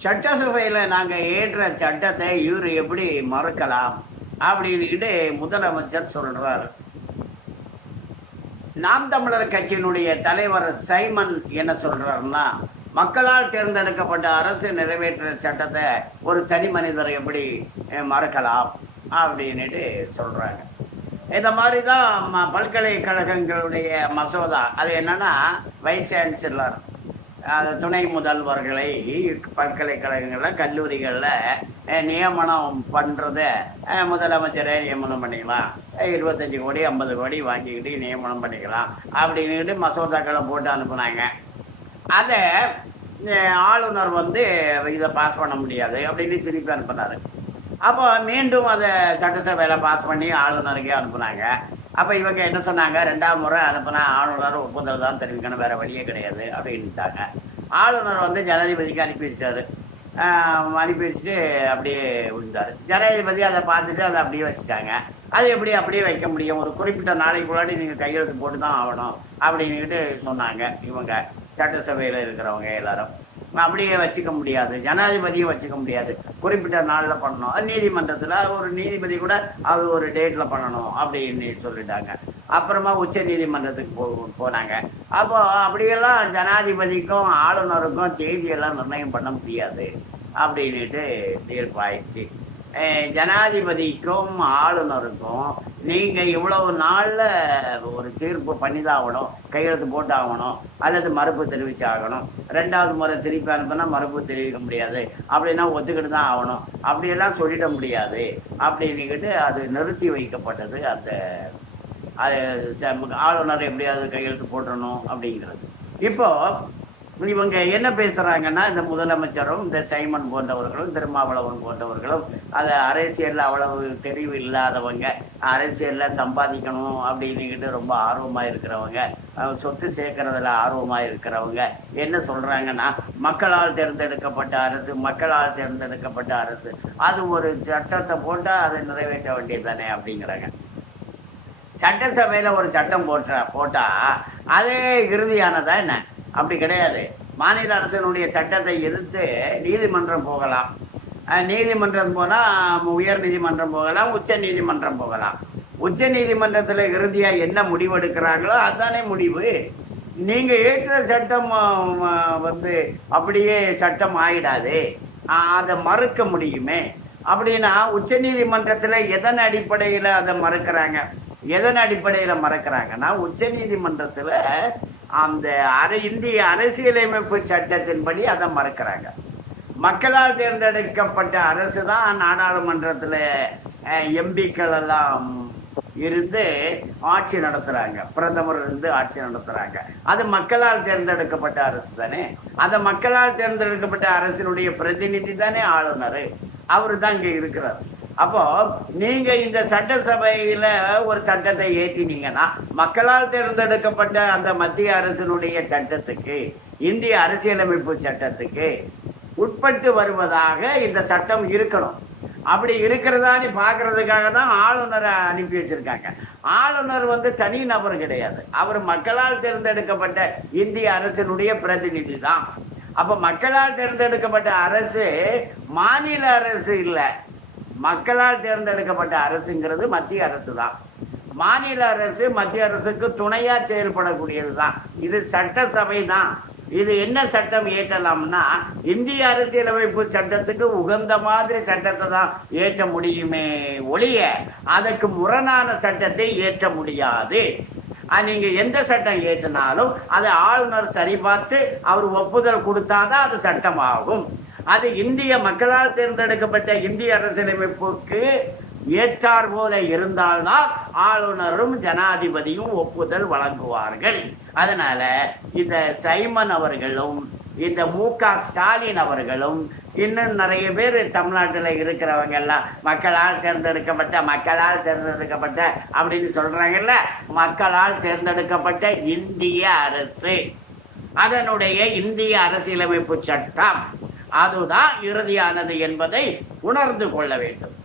சட்டசபையில் நாங்கள் ஏற்ற சட்டத்தை இவர் எப்படி மறுக்கலாம் அப்படின்னுக்கிட்டு முதலமைச்சர் சொல்கிறார் நாம் தமிழர் கட்சியினுடைய தலைவர் சைமன் என்ன சொல்கிறாருன்னா மக்களால் தேர்ந்தெடுக்கப்பட்ட அரசு நிறைவேற்ற சட்டத்தை ஒரு தனி மனிதர் எப்படி மறக்கலாம் அப்படின்னுட்டு சொல்கிறாங்க இந்த மாதிரி தான் ம- பல்கலைக்கழகங்களுடைய மசோதா. அது என்னென்னா வைஸ் சான்சலர். துணை முதல்வர்களை பல்கலைக்கழகங்களில் கல்லூரிகளில் நியமனம் பண்ணுறத முதலமைச்சரே நியமனம் பண்ணிக்கலாம். இருபத்தஞ்சி கோடி ஐம்பது கோடி வாங்கிக்கிட்டு நியமனம் பண்ணிக்கலாம் அப்படின்னுட்டு மசோதாக்களை போட்டு அனுப்புனாங்க. அதை ஆளுநர் வந்து இதை பாஸ் பண்ண முடியாது அப்படின்னு திருப்பி அனுப்புனார். அப்போ மீண்டும் அதை சட்டசபையில் பாஸ் பண்ணி ஆளுநருக்கே அனுப்புனாங்க. அப்போ இவங்க என்ன சொன்னாங்க? ரெண்டாம் முறை அனுப்புனா ஆளுநர் ஒப்புதல் தான் தெரிவிக்கணும் வேறு வழியே கிடையாது அப்படின்ட்டாங்க. ஆளுநர் வந்து ஜனாதிபதிக்கு அனுப்பி வச்சார். அனுப்பி வச்சுட்டு அப்படியே விழுந்தார். ஜனாதிபதி அதை பார்த்துட்டு அதை அப்படியே வச்சுட்டாங்க. அது எப்படி அப்படியே வைக்க முடியும்? ஒரு குறிப்பிட்ட நாளைக்கு நீங்கள் கையெழுத்து போட்டு தான் ஆகணும் அப்படின்னுட்டு சொன்னாங்க இவங்க. சட்டசபையில் இருக்கிறவங்க எல்லாரும். அப்படியே வச்சுக்க முடியாது. ஜனாதிபதியும் வச்சுக்க முடியாது. குறிப்பிட்ட நாளில் பண்ணணும். அது நீதிமன்றத்தில் ஒரு நீதிபதி கூட அது ஒரு டேட்டில் பண்ணணும் அப்படின்னு சொல்லிட்டாங்க. அப்புறமா உச்ச நீதிமன்றத்துக்கு போ போனாங்க. அப்போ அப்படியெல்லாம் ஜனாதிபதிக்கும் ஆளுநருக்கும் தேதியெல்லாம் நிர்ணயம் பண்ண முடியாது. அப்படின்ட்டு தீர்ப்பு ஆயிடுச்சு ஜனாதிபதிக்கும் ஆளுநருக்கும் நீங்கள் இவ்வளவு நாளில் ஒரு தீர்ப்பு பண்ணி தான் ஆகணும் கையெழுத்து போட்டு ஆகணும் அல்லது மறுப்பு தெரிவிச்சாகணும். ரெண்டாவது முறை திருப்பி அனுப்பினா மறுப்பு தெரிவிக்க முடியாது. அப்படின்னா ஒத்துக்கிட்டு தான் ஆகணும். அப்படியெல்லாம் சொல்லிட முடியாது. அப்படின்னுக்கிட்டு அது நிறுத்தி வைக்கப்பட்டது அந்த அது ஆளுநர் எப்படியாவது கையெழுத்து போட்டணும் அப்படிங்கிறது. இப்போது இவங்க என்ன பேசுறாங்கன்னா இந்த முதலமைச்சரும் இந்த சைமன் போன்றவர்களும் திருமாவளவன் போன்றவர்களும் அது அரசியலில் அவ்வளவு தெரிவு இல்லாதவங்க அரசியலில் சம்பாதிக்கணும் அப்படின்னுக்கிட்டு ரொம்ப ஆர்வமாக இருக்கிறவங்க சொத்து சேர்க்கறதுல ஆர்வமாக இருக்கிறவங்க என்ன சொல்கிறாங்கன்னா மக்களால் தேர்ந்தெடுக்கப்பட்ட அரசு மக்களால் தேர்ந்தெடுக்கப்பட்ட அரசு அது ஒரு சட்டத்தை போட்டால் அதை நிறைவேற்ற வேண்டியது தானே அப்படிங்கிறாங்க. சட்டசபையில் ஒரு சட்டம் போட்ட போட்டால் அதே இறுதியானதா என்ன? அப்படி கிடையாது. மாநில அரசினுடைய சட்டத்தை எதிர்த்து நீதிமன்றம் போகலாம். நீதிமன்றம் போனால் உயர் நீதிமன்றம் போகலாம் உச்ச நீதிமன்றம் போகலாம். உச்ச நீதிமன்றத்தில் இறுதியாக என்ன முடிவு எடுக்கிறாங்களோ அதுதானே முடிவு. நீங்கள் ஏற்ற சட்டம் வந்து அப்படியே சட்டம் ஆயிடாது. அதை மறுக்க முடியுமே. அப்படின்னா உச்ச நீதிமன்றத்தில் எதன் அடிப்படையில் அதை மறுக்கிறாங்க? எதன் அடிப்படையில் மறக்கிறாங்கன்னா உச்சநீதிமன்றத்தில் அந்த அரை இந்திய அரசியலமைப்பு சட்டத்தின்படி அதை மறக்கிறாங்க. மக்களால் தேர்ந்தெடுக்கப்பட்ட அரசு தான் நாடாளுமன்றத்தில் எம்பிக்கள் எல்லாம் இருந்து ஆட்சி நடத்துகிறாங்க பிரதமர் இருந்து ஆட்சி நடத்துகிறாங்க அது மக்களால் தேர்ந்தெடுக்கப்பட்ட அரசு தானே? அந்த மக்களால் தேர்ந்தெடுக்கப்பட்ட அரசினுடைய பிரதிநிதி தானே ஆளுநர். அவர் தான் இங்கே இருக்கிறார். அப்போ நீங்க இந்த சட்டசபையில ஒரு சட்டத்தை ஏற்றினீங்கன்னா மக்களால் தேர்ந்தெடுக்கப்பட்ட அந்த மத்திய அரசினுடைய சட்டத்துக்கு இந்திய அரசியலமைப்பு சட்டத்துக்கு உட்பட்டு வருவதாக இந்த சட்டம் இருக்கணும். அப்படி இருக்கிறதான்னு பார்க்கறதுக்காக தான் ஆளுநரை அனுப்பி வச்சிருக்காங்க. ஆளுநர் வந்து தனி நபர் கிடையாது. அவர் மக்களால் தேர்ந்தெடுக்கப்பட்ட இந்திய அரசினுடைய பிரதிநிதி தான். அப்போ மக்களால் தேர்ந்தெடுக்கப்பட்ட அரசு மாநில அரசு இல்லை. மக்களால் தேர்ந்தெடுக்கப்பட்ட அரசுங்கிறது மத்திய அரசு தான் மாநில அரசு மத்திய அரசுக்கு துணையாக செயல்படக்கூடியது தான் இது சட்டசபை தான் இது என்ன சட்டம் இயற்றலாம்னா இந்திய அரசியலமைப்பு சட்டத்துக்கு உகந்த மாதிரி சட்டத்தை தான் இயற்ற முடியுமே ஒழிய அதற்கு முரணான சட்டத்தை இயற்ற முடியாது. நீங்கள் எந்த சட்டம் ஏற்றினாலும் அதை ஆளுநர் சரிபார்த்து அவர் ஒப்புதல் கொடுத்தாதான் அது சட்டமாகும். அது இந்திய மக்களால் தேர்ந்தெடுக்கப்பட்ட இந்திய அரசியலமைப்புக்கு ஏற்றார் போல இருந்தால்தான் ஆளுநரும் ஜனாதிபதியும் ஒப்புதல் வழங்குவார்கள். அதனால இந்த சைமன் அவர்களும் இந்த மு க ஸ்டாலின் அவர்களும் இன்னும் நிறைய பேர் தமிழ்நாட்டில் இருக்கிறவங்க எல்லாம் மக்களால் தேர்ந்தெடுக்கப்பட்ட மக்களால் தேர்ந்தெடுக்கப்பட்ட அப்படின்னு சொல்கிறாங்கல்ல மக்களால் தேர்ந்தெடுக்கப்பட்ட இந்திய அரசு. அதனுடைய இந்திய அரசியலமைப்பு சட்டம். அதுதான் இறுதியானது என்பதை உணர்ந்து கொள்ள வேண்டும்.